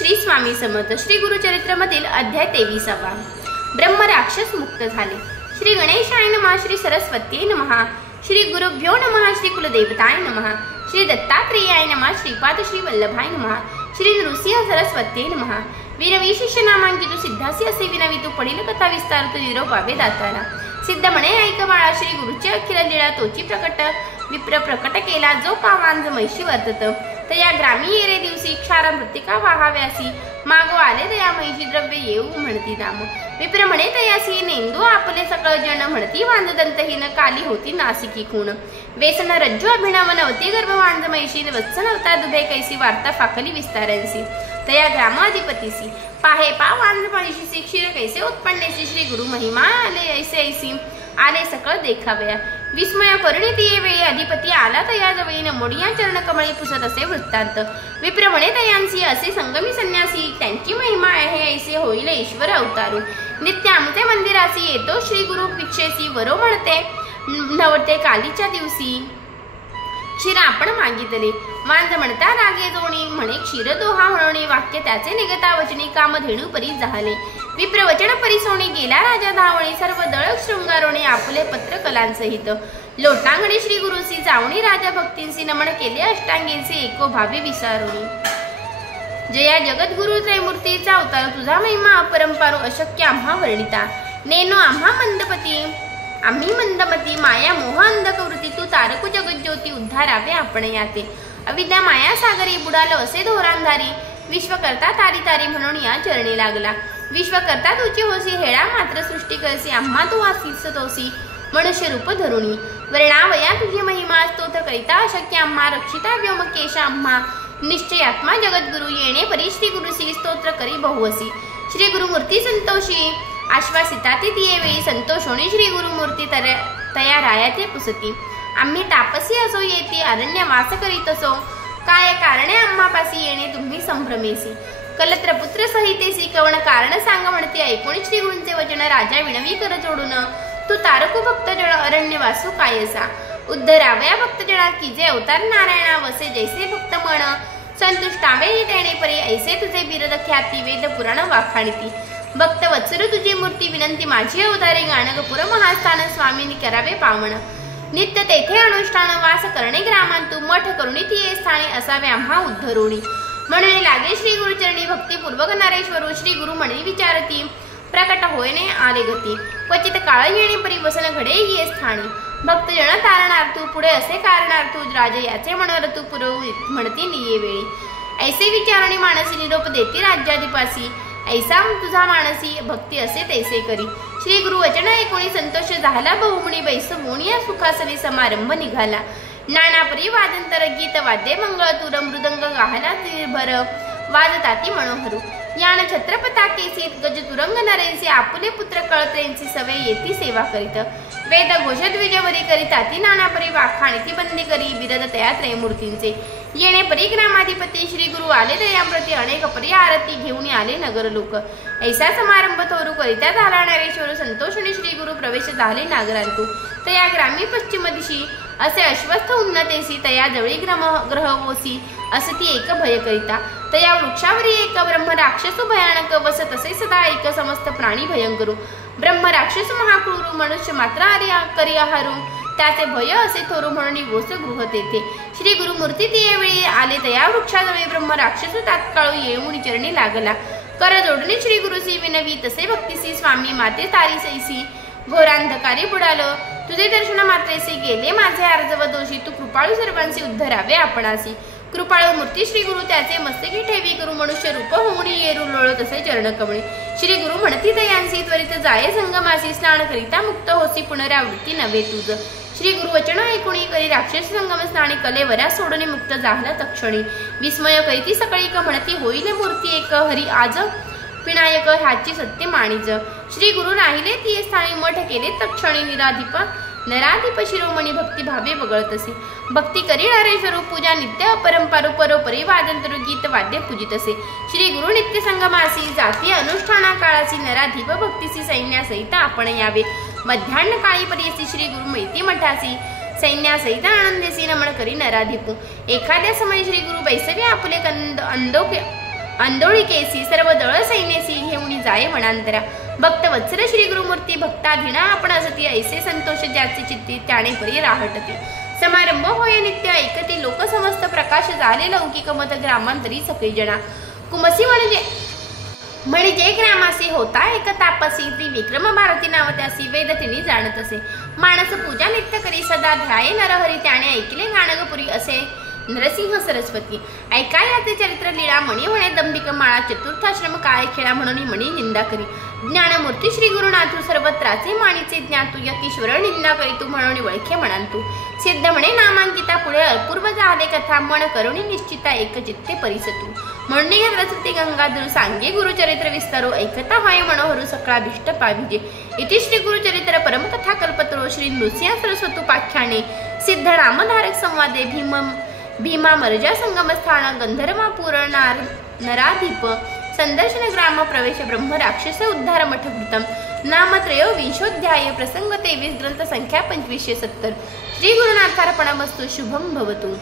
श्री स्वामी समर्थ श्री गुरुचरित्रमधील अध्याय 23वा। ब्रह्म राक्षस मुक्त झाले। श्री गणेशाय नमः, श्री सरस्वतीये नमः, श्री गुरुभ्यो नमः, श्री कुलदेवताय नमः, श्री दत्तात्रेयाय नमः, श्रीपाद श्री वल्लभाय नमः, श्री नृसिंह सरस्वतीये नमः। वीरविशेष नामांकित सिद्धासी असे विनवितू पडील कथा विस्तारतो निरोपावे दातारा। सिद्ध म्हणे ऐक बाळा, श्री गुरुची अखिल लीळा तोची प्रकट विप्र प्रकट केला, जो कावांज मैशी वर्तत तया ग्रामी येरे दिवसी क्षार मृत्तिका वाहाव्यासी, मागो आले तया मैशी द्रव्य येऊ म्हणती नाम। विप्र म्हणे तयासी नेंदू आपले सकळ जन, म्हणती वांजदंतहीन काली होती नासिकी खूण। वेसन रज्जू अभिनव नवती गर्भवांज मैशी, वत्सन अवता दुभे कैसी वार्ता फाकली विस्तारांसी। तया ग्रामाधिपतीसी पाहे पा वांज मैशीसी, क्षीर कैसे उत्पन्नेसी, श्री गुरु महिमा आले ऐसे ऐसी, आले सकळ देखावया। विस्मय करुणी तिये वेळी अधिपती आला तया जवळी, मोडिया चरण कमळी पुसत असे वृत्तांत। विप्र म्हणे तयांसी असे संगमी संन्यासी, त्यांची महिमा आहे ऐसे होईल ईश्वर अवतारू। नित्य आमचे मंदिरासी येतो श्री गुरु भिक्षेसी, वरो म्हणते नवते कालीच्या दिवसी, क्षीर आपण मागितले। वांज म्हणता रागे जोणी, म्हणे क्षीर दोहा म्हणणे, वाक्य त्याचे निगता वचनी, कामधेणू परी झाले। विप्र वचन परिसोणी गेला राजा धावणी, सर्व दळ शृंगारोणी आपले पत्र कलांसहित। लोटांगणी श्री गुरुसी जावणी, राजा भक्तींसी नमन केले अष्टांगींसी, एको भावी विसारोणी। जया जगद्गुरु त्रैमूर्तीचा अवतार, तुझा महिमा अपरंपारो, अशक्य आम्हा वर्णिता। नेनो आम्ही मंदमती, माया मोह अंधकवृत्ती, तू तारकु जगज्योती, उद्धारावे आपण याते। अविद्या माया सागरी बुडालो असे धोरांधारी, विश्वकर्ता तारी तारी म्हणून या चरणी लागला। विश्वकर्ता तुझी होसी, हेळा मात्र सृष्टी करसी, आम्हा तू आसीस तोसी मनुष्य रूप धरुणी। वर्णावया तुझी महिमा, स्तोत्र करिता अशक्य आम्हा, रक्षिता व्योमकेश आम्हा, निश्चयात्मा जगद्गुरु, येणे परी श्री गुरुसी, स्तोत्र करी बहुवसी। श्री गुरुमूर्ती संतोषी आश्वासिता ती तिये वेळी, संतोषोणी श्री गुरुमूर्ती तया रायाते पुसती। आम्ही तापसी असो येती, अरण्य वास करीत असो, काय कारणे आम्हापासी येणे तुम्ही संभ्रमेसी। कलत्र पुत्र सहितेसी, कवण कारण सांग म्हणते, ऐकून श्री गुरूंचे वचन राजा विनवी कर जोडून, तू तारकु भक्तजन अरण्य वासू कायसा। उद्धरावया भक्तजना कीजे अवतार नारायणा, वसे जैसे भक्त मन, संतुष्टावे तेणे परी, ऐसे तुझे बिरद ख्याती, वेद पुराण वाखाणती। भक्त वत्सर तुझी मूर्ती, विनंती माझी अवतारे, गाणगपुर महास्थान, स्वामीनी करावे पावन। नित्य तेथे अनुष्ठान, वास करणे ग्रामांतू, मठ करुणी तिये स्थाने, असावे आम्हा उद्धरुणी। म्हणणे लागे श्री गुरुचरणी, भक्तिपूर्वक नरेश्वरू, श्री गुरु म्हणे विचारती, प्रकट होयने आले गती। क्वचित काळ येणे परी, वसन घडे ये स्थानी, भक्तजन तारणार्थू, पुढे असे कारणार्थू, राजे याचे मनोरथू, पुरवू म्हणती निये वेळी। ऐसे विचारणी मानसी, निरोप देती राज्याधिपासी, ऐसा तुझा मानसी, भक्ती असे तैसे करी। श्री गुरु वचन ऐकोणी संतोष झाला बहुमणी, बैसवून या सुखासनी समारंभ निघाला। नानापरी वादंतर गीत वाद्ये मंगळ तुर, मृदंग गाहला भर, वाजताती मनोहरू। यान छत्रपता केसीत, गज तुरंग नरेंसी, आपुले पुत्र कळत्रेंची, सवे येती सेवा करीत। वेद घोष द्विजवरी करिता ती, नानापरी वाखाणीती बंदी करी, बिरद तया त्रैमूर्तींचे। येणे परी ग्रामाधिपती, श्री गुरु आले दयाप्रती, अनेक परी आरती घेऊन आले नगर लोक। ऐसा समारंभ थोरू करिता झाला नरेश्वर, संतोषणी श्री गुरु प्रवेश झाले नागरांतू। तया ग्रामी पश्चिम दिशी असे अश्वस्थ उन्नतेसी, तया जवळी ग्रहवोसी, असती एक भय करिता। तया वृक्षावरी एक ब्रह्म राक्षसु भयानक, वस तसे सदा एक समस्त प्राणी भयंकरू। ब्रह्म राक्षस महाक्रूर, मनुष्य मात्र करी आहारू, त्याचे भय असे थोरू म्हणून वोस गृह तेथे। श्री गुरुमूर्ती तिये वेळी आले तया वृक्षाजवळी, ब्रह्म राक्षसु तात्काळ येऊन चरणी लागला। कर जोडणी श्री गुरुसी, विनवी तसे भक्तीसी, स्वामी माते तारी सैसी, घोरांधकारी बुडालो तुझे दर्शन मात्रेसी, गेले माझे आर्जव दोषी, तू कृपाळू सर्वांसी, उद्धरावे आपणासी। कृपाळू मूर्ती श्री गुरु, त्याचे मस्तकी ठेवी करू, मनुष्य रूप होऊन येरू लोळ तसे चरण कमळे। श्री गुरु म्हणती दयांसी, त्वरित जाये संगमासी, स्नान करिता मुक्त होसी, पुनरावृत्ती नव्हे तुझ। श्री गुरु वचन ऐकुणी करी राक्षस संगम स्नानी, कलेवऱ्या सोडणी मुक्त झाला तक्षणी। विस्मय करीती सकळी म्हणती, होईल मूर्ती एक, हरी आज विनायक ह्याची सत्य माणिज। श्री गुरु राहिले ती स्थानी, मठ केले तक्षणी, नराधिप शिरोमणी, भक्ती भावे वगळतसे। भक्ती करी नरेश्वर, पूजा नित्य अपरंपारू, परोपरी वादंतर गीत वाद्य पूजितसे। श्री गुरु नित्य संगमासी, जाती अनुष्ठाना काळासी, नराधिप भक्तीसी, सैन्यासहित आपण यावे। मध्यान्ह काळी परीसी, श्री गुरु मैती मठासी, सैन्यासहित आनंदेसी, नमन करी नराधिपू। एखाद्या समय श्री गुरु बैसवी आपले आंदोळी केसी सर्व दळ सैन्यसी घेऊन जाये वनांतरा भक्त वत्सर श्री गुरुमूर्ती भक्ताधीना आपण असती ऐसे संतोष ज्याचे चित्ती त्याने परी राहटती समारंभ होय नित्य ऐकती लोक समस्त प्रकाश झाले लौकिक मत ग्रामांतरी सगळी जना कुमसी म्हणजे ग्रामासी होता एक तापसी ती विक्रम भारती नाव त्यासी वेद तिने जाणत असे मानस पूजा नित्य करी सदा ध्याये नरहरी त्याने ऐकले गाणगपुरी असे नरसिंह सरस्वती ऐका याचे चरित्र लीळा म्हणी म्हणे दंभिक माळा चतुर्थाश्रम काळे खेळा म्हणून म्हणी निंदा करी ज्ञानमूर्ती श्री गुरुनाथू सर्वत्राचे माणीचे ज्ञातू यतीश्वर निंदा करी तू म्हणून वळखे म्हणांतू सिद्ध म्हणे नामांकिता पुढे अपूर्व झाले कथा मन करुणी निश्चिता एक चित्ते परिसतू म्हणून रसती गंगाधर सांगे गुरुचरित्र विस्तारो ऐकता होय मनोहरू सकळा भिष्ट पाविजे इति श्री गुरुचरित्र परमकथा कल्पतरो श्री नृसिंह सरस्वतोपाख्याने सिद्ध नामधारक संवादे भीमा मर्जा संगमस्थान गंधर्वापुर नराधिप संदर्शन ग्राम प्रवेश ब्रह्म राक्षस उद्धार मठकृतम नाम त्रयोविंशोध्याय प्रसंग 23 ग्रंथ संख्या 2570 श्री गुरुनाथार्पणमस्तु शुभम भवतु।